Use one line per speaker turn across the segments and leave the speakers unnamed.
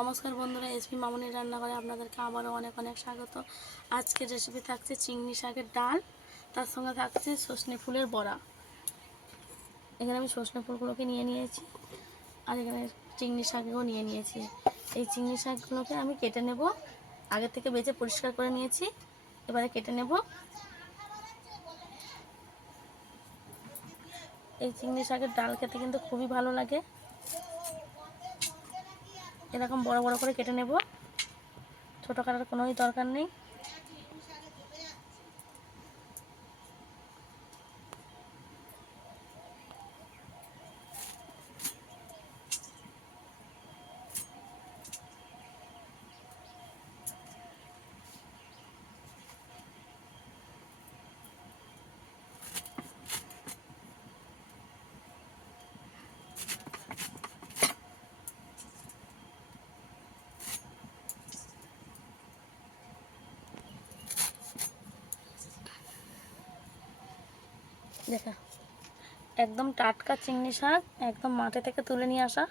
নমস্কার বন্ধুরা এসপি মামুনির রান্নাঘরে আপনাদেরকে আবারও অনেক অনেক স্বাগত। আজকের রেসিপি থাকছে চিংড়ি শাকের ডাল, তার সঙ্গে থাকছে সজনে ফুলের বড়া। এখানে আমি সজনে ফুলগুলোকে নিয়ে নিয়েছি, আর এখানে চিংড়ি শাকও নিয়ে নিয়েছি। এই চিংড়ি শাকগুলোকে আমি কেটে নেব, আগে থেকে বেছে পরিষ্কার করে নিয়েছি, এবারে কেটে নেব। এই চিংড়ি শাকের ডাল খেতে কিন্তু খুবই ভালো লাগে। এরকম বড় বড় করে কেটে নেব। ছোটো কাটার কোনোই দরকার নেই। দেখা। একদম টাটকা চিংড়ি শাক, একদম মাঠে থেকে তুলে নিয়ে আসা।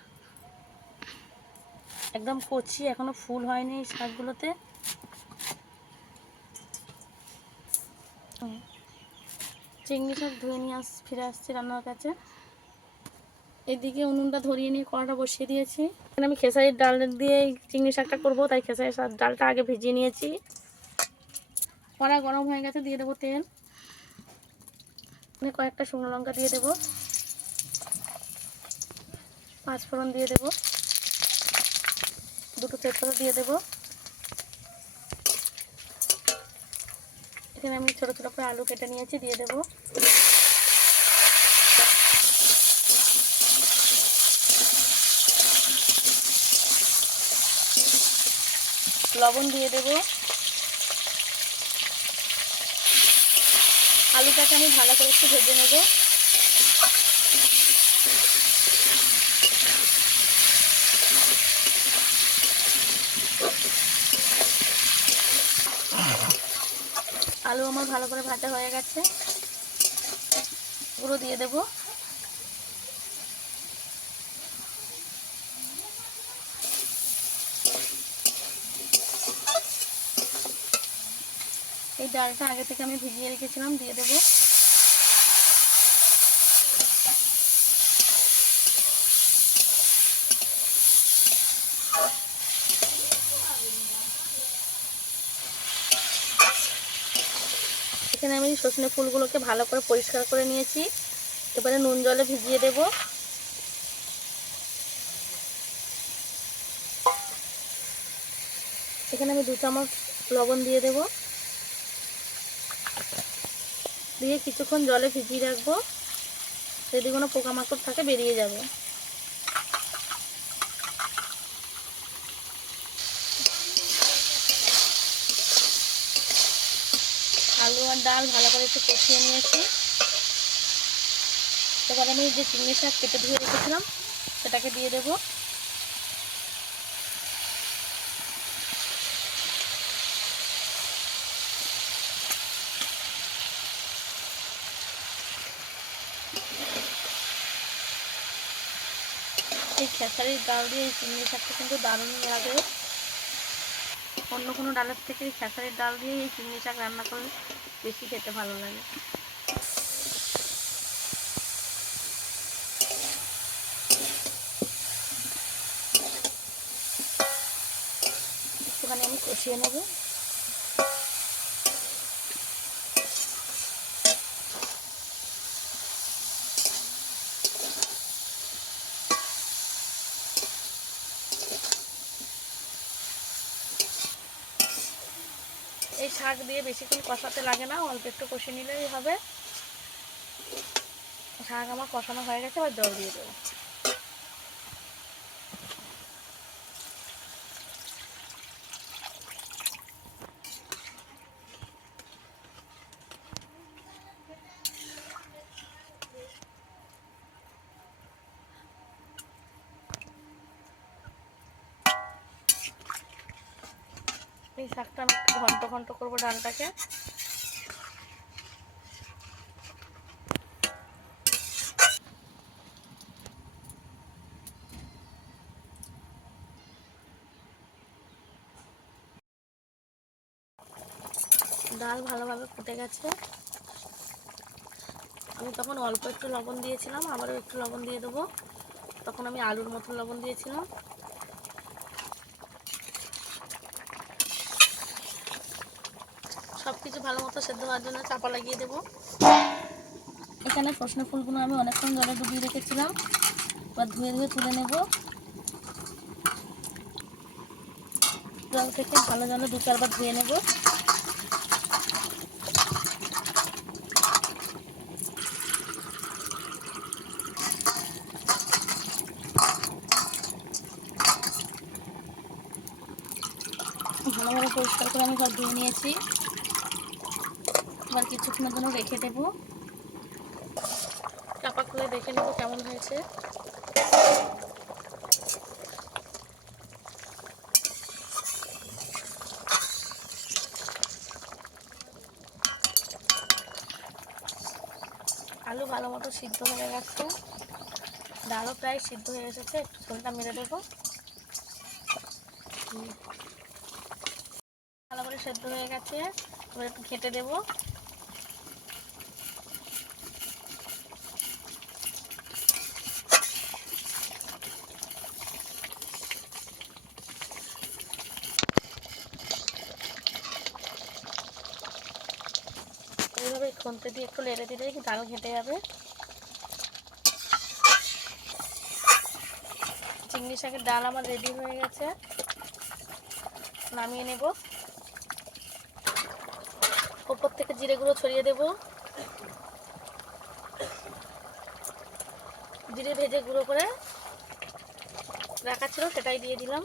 একদম কচি, এখনও ফুল হয়নি এই শাকগুলোতে। চিংড়ি শাক ধুয়ে নিয়ে আস, ফিরে আসছি রান্নার কাছে। এদিকে উনুনটা ধরিয়ে নিয়ে কড়াটা বসিয়ে দিয়েছি। এখানে আমি খেসারির ডাল দিয়ে চিংড়ি শাকটা করব, তাই খেসারির ডালটা আগে ভিজিয়ে নিয়েছি। কড়া গরম হয়ে গেছে, দিয়ে দেবো তেল। কয়েকটা শুকনো লঙ্কা দিয়ে দেবো। পাঁচ ফোড়ন দিয়ে দেবো। দুটো তেজপাতা দিয়ে দেবো। এখানে আমি ছোটো ছোটো করে আলু কেটে নিয়েছি, দিয়ে দেবো। লবণ দিয়ে দেবো। আলুটাকে আমি ভালো করে একটু ভেজে নেব। আলু আমার ভালো করে ভাজা হয়ে গেছে। পুরো দিয়ে দেব। ডালটা আগে থেকে আমি ভিজিয়ে রেখেছিলাম, দিয়ে দেবো। এখানে আমি সজনে ফুলগুলোকে ভালো করে পরিষ্কার করে নিয়েছি। এবারে নুন জলে ভিজিয়ে দেব। এখানে আমি দু চামচ লবণ দিয়ে দেব। দিয়ে কিছুক্ষণ জলে ভিজিয়ে রাখব। যদি কোনো পোকামাকড় থাকে, বেরিয়ে যাবে। আলু আর ডাল ভালো করে একটু কষিয়ে নিয়েছি। এবার আমি যে চিংড়ি শাক কেটে ধুয়ে রেখেছিলাম, সেটাকে দিয়ে দেব এই খেসারির ডাল দিয়ে এই চিংড়ি শাকটা কিন্তু দারুণ লাগে। অন্য কোনো ডালের থেকে খেসারির ডাল দিয়ে এই চিংড়ি শাক রান্না করলে বেশি খেতে ভালো লাগে। একটুখানি আমি কষিয়ে নেব। এই শাক দিয়ে বেশিক্ষণ কষাতে লাগে না, অল্প একটু কষে নিলেই হবে। শাক আমার কষানো হয়ে গেছে আবার জল দিয়ে দেবো। এই শাকটা আমি একটু ঘন্ট ঘন্ট করব ডালটাকে। ডাল ভালোভাবে ফুটে গেছে। আমি তখন অল্প একটু লবণ দিয়েছিলাম, আবারও একটু লবণ দিয়ে দেবো। তখন আমি আলুর মতো লবণ দিয়েছিলাম। ভালো মতো সেদ্ধ হওয়ার জন্য চাপা লাগিয়ে দেবো। এখানে সজনে ফুলগুলো আমি অনেকক্ষণ জলে ডুবিয়ে রেখেছিলাম। এবার ধুয়ে ধুয়ে তুলে নেব। জল থেকে ভালো জলে দু চারবার ধুয়ে নেব। ভালোভাবে পরিষ্কার করে আমি সব ধুয়ে নিয়েছি। এবার কিছুক্ষণের জন্য রেখে দেবো। চাপা খুলে দেখে নেব কেমন হয়েছে। আলু ভালো মতো সিদ্ধ হয়ে গেছে। ডালও প্রায় সিদ্ধ হয়ে এসেছে, একটু ঝোলটা মেরে দেবো। ভালো করে সেদ্ধ হয়ে গেছে, এবার একটু দেবো এইভাবে খুন্তি দিয়ে একটু লেড়ে দিলে কি ডাল ঘেটে যাবে। চিংড়ি শাকের ডাল আমার রেডি হয়ে গেছে। নামিয়ে নেব। ওপর থেকে জিরে গুঁড়ো ছড়িয়ে দেব। জিরে ভেজে গুঁড়ো করে রাখা ছিল, সেটাই দিয়ে দিলাম।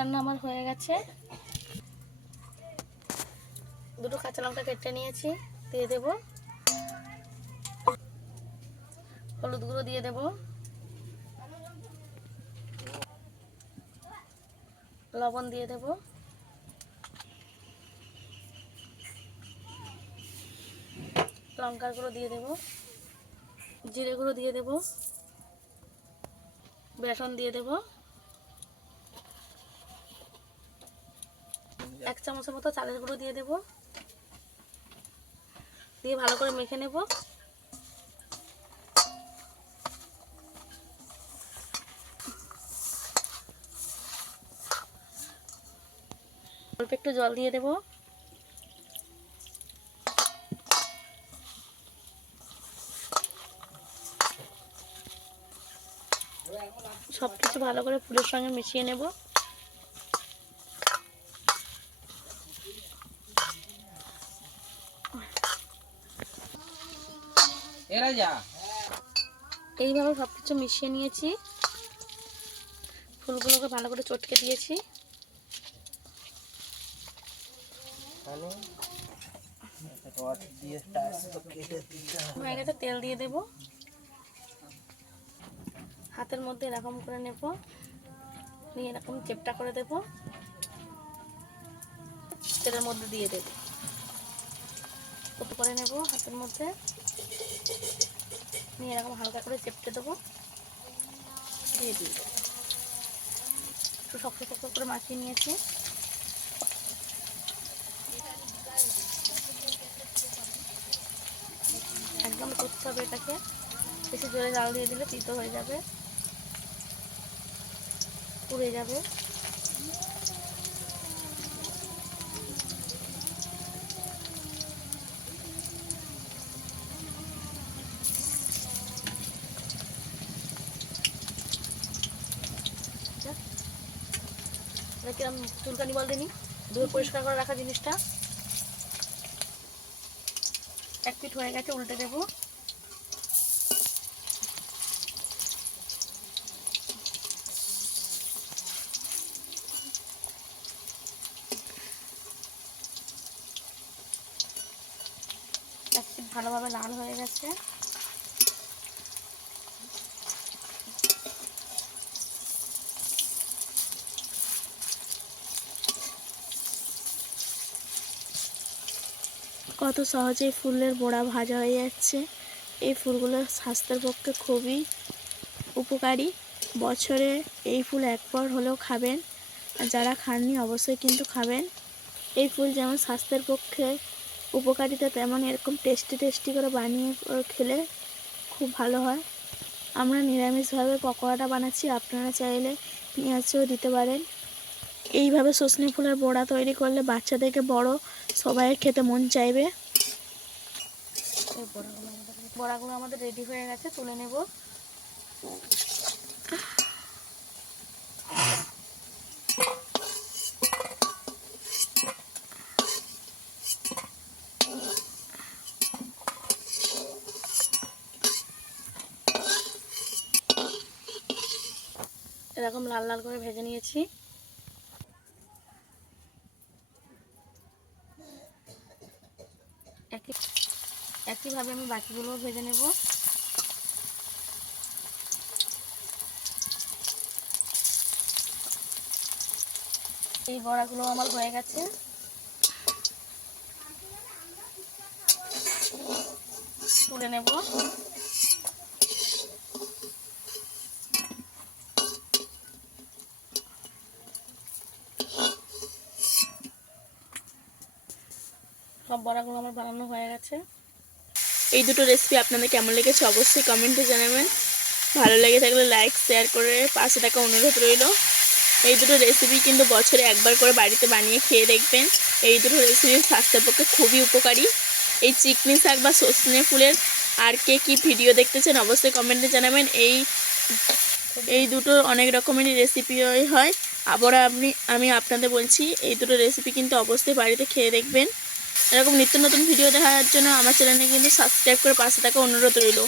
রান্না আমার হয়ে গেছে। দুটো কাঁচা লঙ্কা কেটে নিয়েছি, দিয়ে দেব। হলুদ গুঁড়ো দিয়ে দেব। লবণ দিয়ে দেব। লঙ্কার গুঁড়ো দিয়ে দেব। জিরে গুঁড়ো দিয়ে দেব। বেসন দিয়ে দেবো। এক চামচের মতো চালের গুঁড়ো দিয়ে দেব। দিয়ে ভালো করে মেখে নেব। অল্প একটু জল দিয়ে দেব। সব কিছু ভালো করে ফুলের সঙ্গে মিশিয়ে নেব। এইভাবে সব কিছু মিশিয়ে নিয়েছি। ফুলগুলোকে ভালো করে চটকে দিয়েছি। হয়ে গেছে তেল দিয়ে দেব। হাতের মধ্যে এরকম করে নেব। নিয়ে এরকম চেপটা করে দেব। তেলের মধ্যে দিয়ে দেব। কত করে নেব হাতের মধ্যে? নিয়ে এরকম হালকা করে চেপটে দেবো। দিয়ে দিয়ে দেবো একটু শক্ত শক্ত করে মাখিয়ে নিয়েছি। একদম করতে হবে এটাকে। বেশি জোরে জাল দিয়ে দিলে তিতো হয়ে যাবে। পুড়ে যাবে। কিরম চুলকানি বল দিনি ধুয়ে পরিষ্কার করে রাখা জিনিসটা। এক পিঠ হয়ে গেছে উল্টে দেবো। ভালোভাবে লাল হয়ে গেছে। কত সহজেই ফুলের বড়া ভাজা হয়ে যাচ্ছে। এই ফুলগুলো স্বাস্থ্যের পক্ষে খুবই উপকারী।
বছরে এই ফুল একবার হলেও খাবেন। আর যারা খাননি অবশ্যই কিন্তু খাবেন। এই ফুল যেমন স্বাস্থ্যের পক্ষে উপকারিতা, তেমন এরকম টেস্টি টেস্টি করে বানিয়ে খেলে খুব ভালো হয়। আমরা নিরামিষভাবে পকোড়াটা বানাচ্ছি। আপনারা চাইলে পেঁয়াজও দিতে পারেন। এইভাবে সজনে ফুলের বড়া তৈরি করলে বাচ্চা থেকে বড় সবাই খেতে মন চাইবে।
বড়াগুলো আমাদের রেডি হয়ে গেছে, তুলে নেব। এরকম লাল লাল করে ভেজে নিয়েছি। একইভাবে আমি বাকিগুলো ভেজে নেব। এই বড়াগুলো আমার হয়ে গেছে। তুলে নেব। সব বড়াগুলো আমার বানানো হয়ে গেছে।
এই দুটো রেসিপি আপনাদের কেমন লেগেছে অবশ্যই কমেন্টে জানাবেন। ভালো লেগে থাকলে লাইক শেয়ার করে পাশে থাকা অনুরোধ রইল। এই দুটো রেসিপি কিন্তু বছরে একবার করে বাড়িতে বানিয়ে খেয়ে দেখবেন। এই দুটো রেসিপি স্বাস্থ্যের পক্ষে খুবই উপকারী। এই চিকনি শাক বা সজনে ফুলের আর কে কী ভিডিও দেখতে চান অবশ্যই কমেন্টে জানাবেন। এই এই দুটো অনেক রকমেরই রেসিপি হয়। আবার আপনি, আমি আপনাদের বলছি, এই দুটো রেসিপি কিন্তু অবশ্যই বাড়িতে খেয়ে দেখবেন। এরকম নিত্য নতুন ভিডিও দেখার জন্য আমার চ্যানেলে কিন্তু সাবস্ক্রাইব করে পাশে থাকা অনুরোধ রইল।